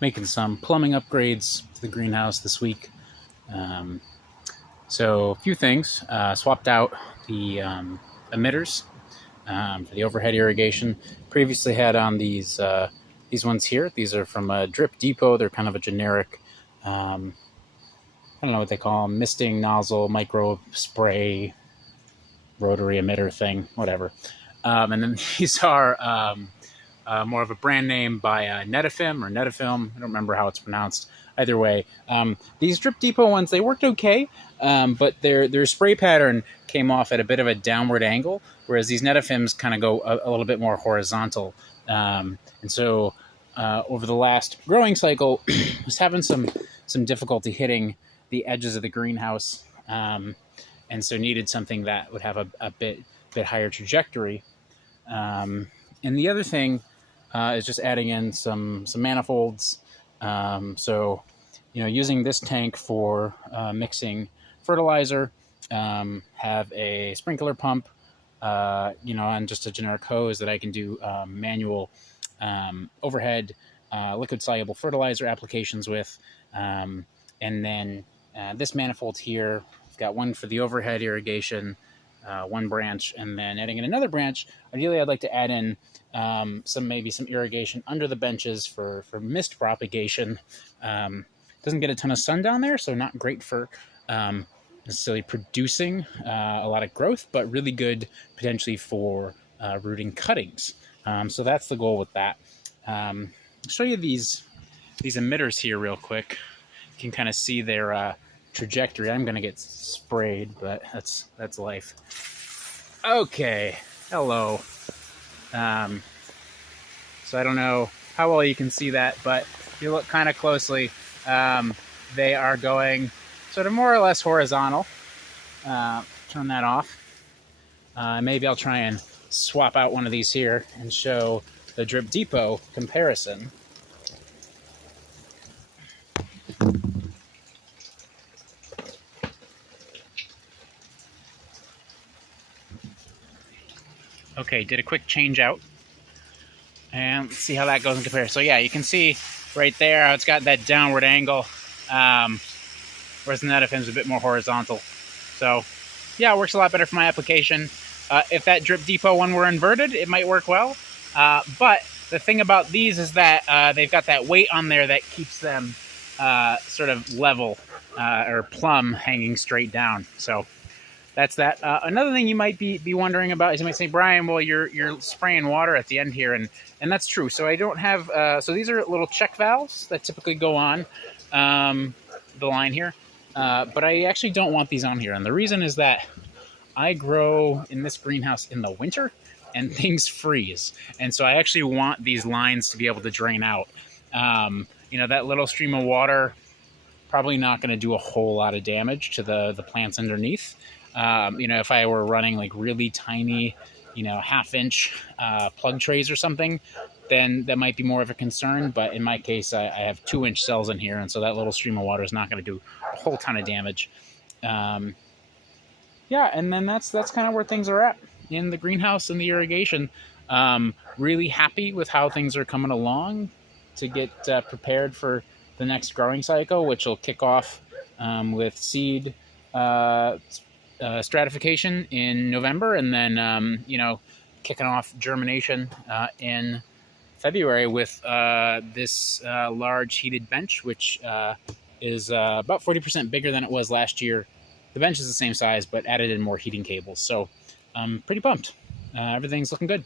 making some plumbing upgrades to the greenhouse this week. So a few things. Swapped out the emitters for the overhead irrigation. Previously had on these ones here. These are from Drip Depot. They're kind of a generic, I don't know what they call them, misting nozzle, micro spray, rotary emitter thing, whatever. And then these are more of a brand name by Netafim or Netafim. I don't remember how it's pronounced. Either way, these Drip Depot ones, they worked okay, but their spray pattern came off at a bit of a downward angle, whereas these Netafims kind of go a little bit more horizontal. And so over the last growing cycle, I was having some difficulty hitting the edges of the greenhouse, and so needed something that would have a bit higher trajectory. And the other thing is just adding in some manifolds. So, using this tank for mixing fertilizer, have a sprinkler pump, and just a generic hose that I can do manual overhead liquid soluble fertilizer applications with. And then this manifold here, I've got one for the overhead irrigation, one branch, and then adding in another branch. Ideally, I'd like to add in some irrigation under the benches for mist propagation. Doesn't get a ton of sun down there, so not great for necessarily producing a lot of growth, but really good potentially for rooting cuttings. So that's the goal with that. I'll show you these emitters here real quick. You can kind of see their trajectory. I'm going to get sprayed, but that's life. Okay, hello. So I don't know how well you can see that, but if you look kind of closely, they are going sort of more or less horizontal. Turn that off. Maybe I'll try and swap out one of these here and show the Drip Depot comparison. Okay, did a quick change out. And let's see how that goes in comparison. So yeah, you can see right there how it's got that downward angle, whereas the Netafim's a bit more horizontal. So yeah, it works a lot better for my application. If that Drip Depot one were inverted, it might work well. But the thing about these is that they've got that weight on there that keeps them sort of level or plumb, hanging straight down. So that's that. Another thing you might be wondering about is you might say, Brian, well, you're spraying water at the end here, and that's true. So I don't have. So these are little check valves that typically go on the line here, but I actually don't want these on here, and the reason is that I grow in this greenhouse in the winter, and things freeze, and so I actually want these lines to be able to drain out. That little stream of water probably not going to do a whole lot of damage to the plants underneath. If I were running like really tiny, 1/2-inch plug trays or something, then that might be more of a concern. But in my case, I have 2-inch cells in here, and so that little stream of water is not going to do a whole ton of damage. And then that's kind of where things are at in the greenhouse and the irrigation. Really happy with how things are coming along to get prepared for the next growing cycle, which will kick off with seed stratification in November, and then kicking off germination in February with this large heated bench, which is about 40% bigger than it was last year. The bench is the same size, but added in more heating cables. So I'm pretty pumped. Everything's looking good.